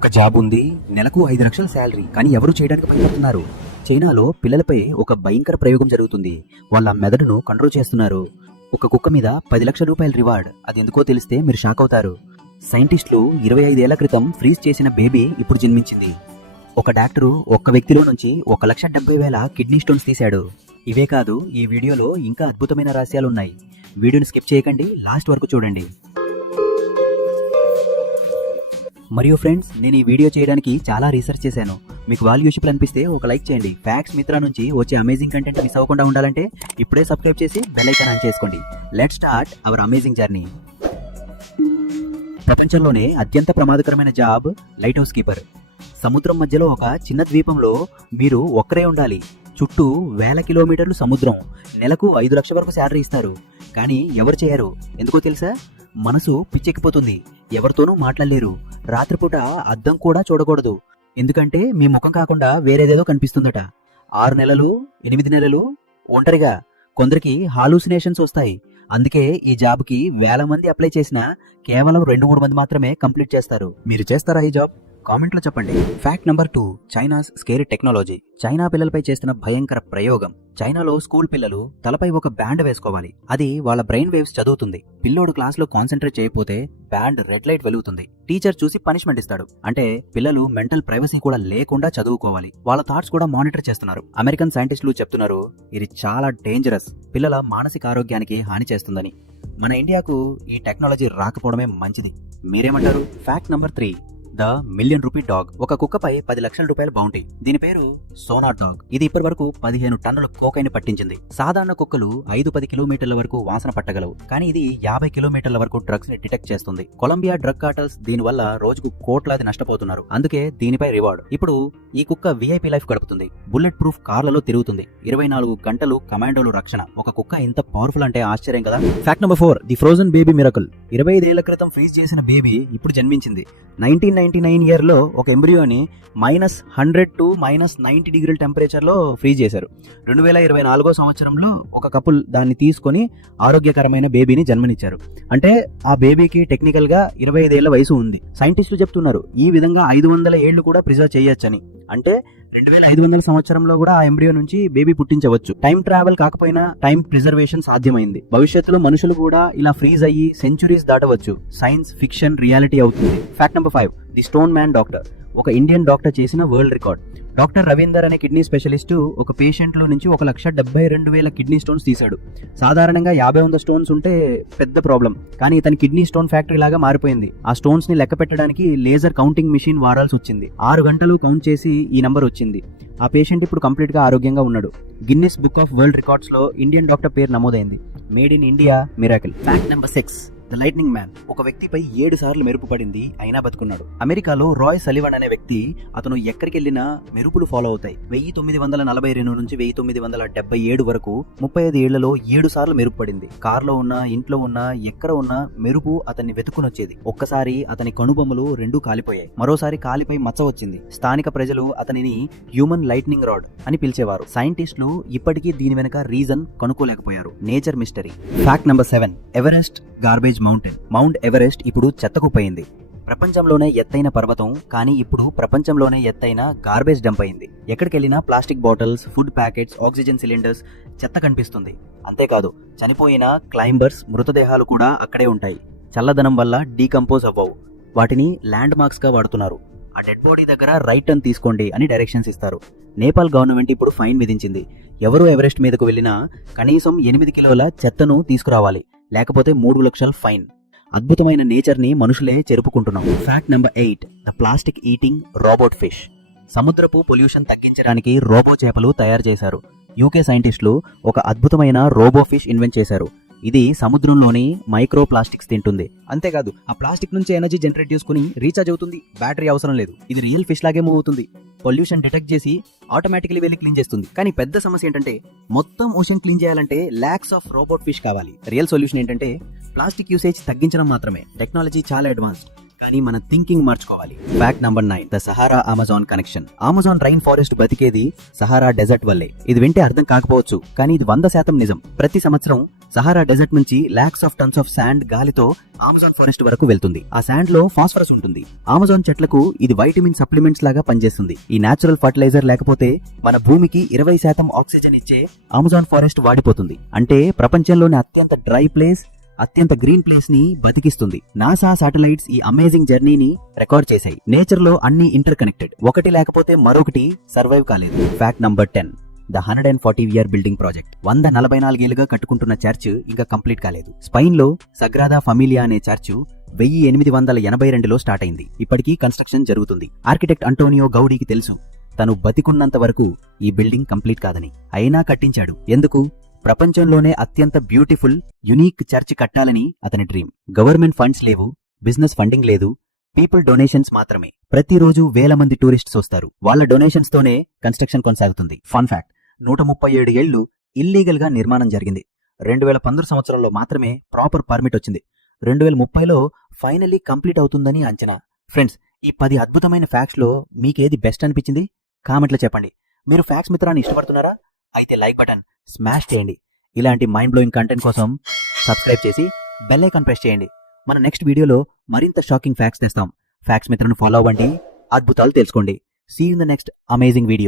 ఒక జాబ్ ఉంది, నెలకు 5 లక్షల శాలరీ, కానీ ఎవరు చేయడానికి భయపడుతున్నారు. చైనాలో పిల్లలపై ఒక భయంకర ప్రయోగం జరుగుతుంది. వాళ్ళ మెదడును కంట్రోల్ చేస్తున్నారు. ఒక కుక్క మీద 10 లక్షల రూపాయల రివార్డ్. అది ఎందుకో తెలిస్తే మీరు షాక్ అవుతారు. సైంటిస్టులు 25 ఏళ్ల క్రితం ఫ్రీజ్ చేసిన బేబీ ఇప్పుడు జన్మించింది. ఒక డాక్టరు ఒక్క వ్యక్తిలో నుంచి 1,70,000 కిడ్నీ స్టోన్స్ తీశాడు. ఇవే కాదు, ఈ వీడియోలో ఇంకా అద్భుతమైన రహస్యాలున్నాయి. వీడియోని స్కిప్ చేయకండి, లాస్ట్ వరకు చూడండి. మరియు ఫ్రెండ్స్, నేను ఈ వీడియో చేయడానికి చాలా రీసెర్చ్ చేశాను. మీకు వాల్యూషిప్లు అనిపిస్తే ఒక లైక్ చేయండి. ఫ్యాక్ట్స్ మిత్ర నుంచి వచ్చే అమేజింగ్ కంటెంట్ మిస్ అవ్వకుండా ఉండాలంటే ఇప్పుడే సబ్స్క్రైబ్ చేసి బెల్ ఐకాన్ ఆన్ చేసుకోండి. Let's start our amazing journey. ప్రపంచంలోనే అత్యంత ప్రమాదకరమైన జాబ్ లైట్ హౌస్ కీపర్. సముద్రం మధ్యలో ఒక చిన్న ద్వీపంలో మీరు ఒక్కరే ఉండాలి. చుట్టూ 1000 కిలోమీటర్లు సముద్రం. నెలకు 5 లక్షల వరకు శాలరీ ఇస్తారు. కానీ ఎవరు చేయరు. ఎందుకో తెలుసా? మనసు పిచ్చెక్కిపోతుంది. ఎవరితోనూ మాట్లాడలేరు. రాత్రిపూట అద్దం కూడా చూడకూడదు. ఎందుకంటే మీ ముఖం కాకుండా వేరేదేదో కనిపిస్తుందట. 6 నెలలు 8 నెలలు ఒంటరిగా. కొందరికి హాలూసినేషన్స్ వస్తాయి. అందుకే ఈ జాబ్కి 1000 మంది అప్లై చేసినా కేవలం 2-3 మంది మాత్రమే కంప్లీట్ చేస్తారు. మీరు చేస్తారా ఈ జాబ్? కామెంట్ లో చెప్పండి. Fact number 2, China's scary technology. China పిల్లలపై చేస్తున్న భయంకర ప్రయోగం. చైనాలో స్కూల్ పిల్లలు తలపై ఒక బ్యాండ్ వేసుకోవాలి. అది వాళ్ళ బ్రెయిన్ వేవ్స్ చదువుతుంది. పిల్లోడు క్లాస్ లో కాన్సన్ట్రేట్ చేయకపోతే బ్యాండ్ రెడ్ లైట్ వెలుగుతుంది. టీచర్ చూసి పనిష్మెంట్ ఇస్తాడు. అంటే పిల్లలు మెంటల్ ప్రైవసీ కూడా లేకుండా చదువుకోవాలి. వాళ్ళ థాట్స్ కూడా మానిటర్ చేస్తున్నారు. అమెరికన్ సైంటిస్టులు చెప్తున్నారు, ఇది చాలా డేంజరస్, పిల్లల మానసిక ఆరోగ్యానికి హాని చేస్తుందని. మన ఇండియాకు ఈ టెక్నాలజీ రాకపోవడమే మంచిది. మీరేమంటారు? Fact number 3, the million rupee dog. ఒక కుక్కపై 10 లక్షల రూపాయల బౌంటీ. దీని పేరు సోనార్ డాగ్. ఇది ఇప్పటి వరకు 15 టన్నుల కోకైన్ పట్టించింది. సాధారణ కుక్కలు 5-10 కిలోమీటర్ల వరకు వాసన పట్టగలవు, కానీ ఇది 50 కిలోమీటర్ల వరకు డ్రగ్స్ ని డిటెక్ట్ చేస్తుంది. కొలంబియా డ్రగ్ కార్టల్స్ దీని వల్ల రోజుకు కోట్లాది నష్టపోతున్నారు. అందుకే దీనిపై రివార్డ్. ఇప్పుడు ఈ కుక్క విఐపి లైఫ్ గడుపుతుంది. బుల్లెట్ ప్రూఫ్ కార్లలో తిరుగుతుంది. 24 గంటలు కమాండోలు రక్షణ. ఒక కుక్క ఇంత పవర్ఫుల్ అంటే ఆశ్చర్యం కదా. Fact number 4, the frozen baby miracle. 25 ఏళ్ల క్రితం ఫ్రీజ్ చేసిన బేబీ ఇప్పుడు జన్మించింది. 1999 ఇయర్ లో ఒక ఎంబ్రియోని -100 to -90 డిగ్రీల టెంపరేచర్ లో ఫ్రీజ్ చేశారు. 2024 సంవత్సరంలో ఒక కపుల్ దాన్ని తీసుకొని ఆరోగ్యకరమైన బేబీని జన్మనిచ్చారు. అంటే ఆ బేబీకి టెక్నికల్ గా 25 ఏళ్ల వయసు ఉంది. సైంటిస్టులు చెప్తున్నారు ఈ విధంగా 500 ఏళ్లు కూడా ప్రిజర్వ్ చేయొచ్చని. అంటే 2500 సంవత్సరంలో కూడా ఆ ఎంబ్రియో నుంచి బేబీ పుట్టించవచ్చు. టైం ట్రావెల్ కాకపోయినా టైం ప్రిజర్వేషన్ సాధ్యమైంది. భవిష్యత్తులో మనుషులు కూడా ఇలా ఫ్రీజ్ అయ్యి సెంచురీస్ దాటవచ్చు. సైన్స్ ఫిక్షన్ రియాలిటీ అవుతుంది. Fact number 5, the stone man doctor. ఒక ఇండియన్ డాక్టర్ చేసిన వరల్డ్ రికార్డ్. డాక్టర్ రవీందర్ అనే కిడ్నీ స్పెషలిస్టు ఒక పేషెంట్ లో నుంచి 1,72,000 కిడ్నీ స్టోన్స్ తీశాడు. సాధారణంగా 50-100 స్టోన్స్ ఉంటే పెద్ద ప్రాబ్లం, కానీ ఇతని కిడ్నీ స్టోన్ ఫ్యాక్టరీ లాగా మారిపోయింది. ఆ స్టోన్స్ ని లెక్క పెట్టడానికి లేజర్ కౌంటింగ్ మిషన్ వాడాల్సి వచ్చింది. 6 గంటలు కౌంట్ చేసి ఈ నంబర్ వచ్చింది. ఆ పేషెంట్ ఇప్పుడు కంప్లీట్ గా ఆరోగ్యంగా ఉన్నాడు. Guinness book of world records లో ఇండియన్ డాక్టర్ పేరు నమోదైంది. Made in India miracle. Fact number 6, the lightning man. ఒక వ్యక్తిపై 7 సార్లు మెరుపు పడింది, అయినా బతుకున్నాడు. అమెరికాలో రాయ్ సలివన్ అనే వ్యక్తి, అతను ఎక్కడికి వెళ్ళినా మెరుపులు ఫాలో అవుతాయి. 1942 నుంచి 1977 వరకు 35 ఏళ్లలో 7 సార్లు మెరుపు పడింది. కార్లో ఉన్నా, ఇంట్లో ఉన్నా, ఎక్కడ ఉన్నా మెరుపు అతన్ని వెతుక్కుని వచ్చేది. ఒక్కసారి అతని కనుబొమ్మలు 2 కాలిపోయాయి. మరోసారి కాలిపై మచ్చ వచ్చింది. స్థానిక ప్రజలు అతనిని హ్యూమన్ లైట్నింగ్ రాడ్ అని పిలిచేవారు. సైంటిస్టులు ఇప్పటికీ దీని వెనుక రీజన్ కనుక్కోలేకపోయారు. Nature mystery. Fact number 7, Everest garbage mountain. Mount Everest ఇప్పుడు చెత్తకుపోయింది. ప్రపంచంలోనే ఎత్తైన పర్వతం, కానీ ఇప్పుడు ప్రపంచంలోనే ఎత్తైన గార్బేజ్ డంప్ అయింది. ఎక్కడికెళ్ళినా plastic bottles, food packets, oxygen cylinders, చెత్త కనిపిస్తుంది. అంతేకాదు, చనిపోయిన క్లైంబర్స్ మృతదేహాలు కూడా అక్కడే ఉంటాయి. చల్లదనం వల్ల డీకంపోజ్ అవ్వవు. వాటిని ల్యాండ్ మార్క్స్ గా వాడుతున్నారు. ఆ డెడ్ బాడీ దగ్గర రైట్ టర్న్ తీసుకోండి అని డైరెక్షన్స్ ఇస్తారు. నేపాల్ గవర్నమెంట్ ఇప్పుడు ఫైన్ విధించింది. ఎవరు ఎవరెస్ట్ మీదకు వెళ్ళినా కనీసం 8 కిలోల చెత్తను తీసుకురావాలి, లేకపోతే 3 లక్షల ఫైన్. అద్భుతమైన నేచర్ ని మనుషులే చెరుపుకుంటున్నాం. Fact number 8, the plastic eating robot fish. సముద్రపు పొల్యూషన్ తగ్గించడానికి రోబో చేపలు తయారు చేశారు. యూకే సైంటిస్టులు ఒక అద్భుతమైన రోబో ఫిష్ ఇన్వెంట్ చేశారు. ఇది సముద్రంలోని మైక్రో ప్లాస్టిక్స్ తింటుంది. అంతేకాదు, ఆ ప్లాస్టిక్ నుంచి ఎనర్జీ జనరేట్ చేసుకుని రీఛార్జ్ అవుతుంది. బ్యాటరీ అవసరం లేదు. ఇది రియల్ ఫిష్ లాగే మూవ్ అవుతుంది. పొల్యూషన్ డిటెక్ట్ చేసి ఆటోమేటికలీ వెళ్ళి క్లీన్ చేస్తుంది. కానీ పెద్ద సమస్య ఏంటంటే, మొత్తం ఓషన్ క్లీన్ చేయాలంటే లాక్స్ ఆఫ్ రోబోట్ ఫిష్ కావాలి. రియల్ సొల్యూషన్ ఏంటంటే ప్లాస్టిక్ యూసేజ్ తగ్గించడం మాత్రమే. టెక్నాలజీ చాలా అడ్వాన్స్డ్, కానీ మన థింకింగ్ మార్చుకోవాలి. Fact number 9, the Sahara Amazon connection. Amazon rain forest బతికేది సహారా డెజర్ట్ వల్లే. ఇది వింటే అర్థం కాకపోవచ్చు, కానీ ఇది 100% నిజం. ప్రతి సంవత్సరం సహారా డెజర్ట్ నుంచి lakhs of tons of sand గాలితో అమెజాన్ ఫారెస్ట్ వరకు వెళ్తుంది. ఆ శాండ్ లో ఫాస్ఫరస్ ఉంటుంది. అమెజాన్ చెట్లకు ఇది వైటమిన్ సప్లిమెంట్స్ లాగా పనిచేస్తుంది. ఈ నేచురల్ ఫర్టిలైజర్ లేకపోతే మన భూమికి 20% ఆక్సిజన్ ఇచ్చే అమెజాన్ ఫారెస్ట్ వాడిపోతుంది. అంటే ప్రపంచంలోని అత్యంత డ్రై ప్లేస్, అత్యంత గ్రీన్ ప్లేస్ ని బతికిస్తుంది. నాసా శాటిలైట్స్ ఈ అమేజింగ్ జర్నీని రికార్డ్ చేశాయి. నేచర్ లో అన్ని ఇంటర్ కనెక్టెడ్. ఒకటి లేకపోతే మరొకటి సర్వైవ్ కాలేదు. Fact number 10, the 140-year building project. 144 ఏళ్లుగా కట్టుకుంటున్న చర్చ్ ఇంకా కంప్లీట్ కాలేదు. స్పెయిన్ లో సగ్రాదా ఫమిలియా అనే చర్చ్ 1882లో స్టార్ట్ అయింది. ఇప్పటికీ కన్స్ట్రక్షన్ జరుగుతుంది. ఆర్కిటెక్ట్ అంటోనియో గౌడీకి తెలుసు తను బతికున్నంత వరకు ఈ బిల్డింగ్ కంప్లీట్ కాదని. అయినా కట్టించాడు. ఎందుకు? ప్రపంచంలోనే అత్యంత బ్యూటిఫుల్, యునీక్ చర్చ్ కట్టాలని అతని డ్రీమ్. గవర్నమెంట్ ఫండ్స్ లేవు, బిజినెస్ ఫండింగ్ లేదు, పీపుల్ డొనేషన్స్ మాత్రమే. ప్రతిరోజు వేల మంది టూరిస్ట్స్ వస్తారు. వాళ్ళ డొనేషన్స్ తోనే కన్స్ట్రక్షన్ కొనసాగుతుంది. ఫన్ ఫ్యాక్ట్, 137 ఏళ్లు ఇల్లీగల్ గా నిర్మాణం జరిగింది. 2015 సంవత్సరంలో మాత్రమే ప్రాపర్ పర్మిట్ వచ్చింది. 2030లో ఫైనల్లీ కంప్లీట్ అవుతుందని అంచనా. ఫ్రెండ్స్, ఈ 10 అద్భుతమైన ఫ్యాక్ట్స్ లో మీకేది బెస్ట్ అనిపించింది? కామెంట్లో చెప్పండి. మీరు ఫ్యాక్ట్స్ మిత్రాన్ని ఇష్టపడుతున్నారా? అయితే లైక్ బటన్ స్మాష్ చేయండి. ఇలాంటి మైండ్ బ్లోయింగ్ కంటెంట్ కోసం సబ్స్క్రైబ్ చేసి బెల్ ఐకాన్ ప్రెస్ చేయండి. మన నెక్స్ట్ వీడియోలో మరింత షాకింగ్ ఫ్యాక్ట్స్ తెస్తాం. ఫ్యాక్ట్స్ మిత్రాన్ని ఫాలో అవ్వండి, అద్భుతాలు తెలుసుకోండి. See in the next amazing video.